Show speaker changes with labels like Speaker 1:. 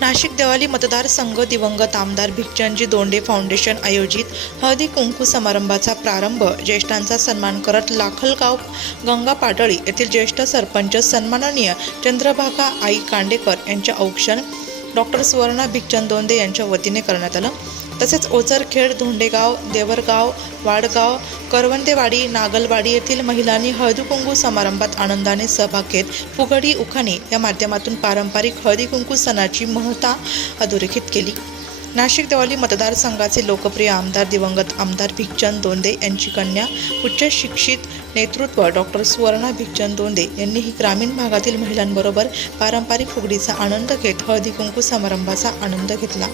Speaker 1: नाशिक देवाली मतदारसंघ दिवंगत आमदार भिक्षणजी दोंडे फाउंडेशन आयोजित हळदी कुंकू समारंभाचा प्रारंभ. ज्येष्ठांचा सन्मान करत लाखलगाव गंगा पाटळी येथील ज्येष्ठ सरपंच सन्माननीय चंद्रभागा आई कांडेकर यांच्या औक्षण डॉक्टर सुवर्णा भिकचंद दोंदे यांच्या वतीने करण्यात आलं. तसेच ओझरखेड धोंडेगाव देवरगाव वाडगाव करवंदेवाडी नागलवाडी येथील महिलांनी हळदीकुंकू समारंभात आनंदाने सहभाग घेत फुगडी उखाणे या माध्यमातून पारंपरिक हळदीकुंकू सणाची महत्ता अधोरेखित केली. नाशिक देवाली मतदारसंघाचे लोकप्रिय आमदार दिवंगत आमदार भिक्चंद दोंदे यांची कन्या उच्च शिक्षित नेतृत्व डॉक्टर सुवर्णा भिक्चंद दोंदे यांनीही ग्रामीण भागातील महिलांबरोबर पारंपरिक फुगडीचा आनंद घेत हळदी कुंकू समारंभाचा आनंद घेतला.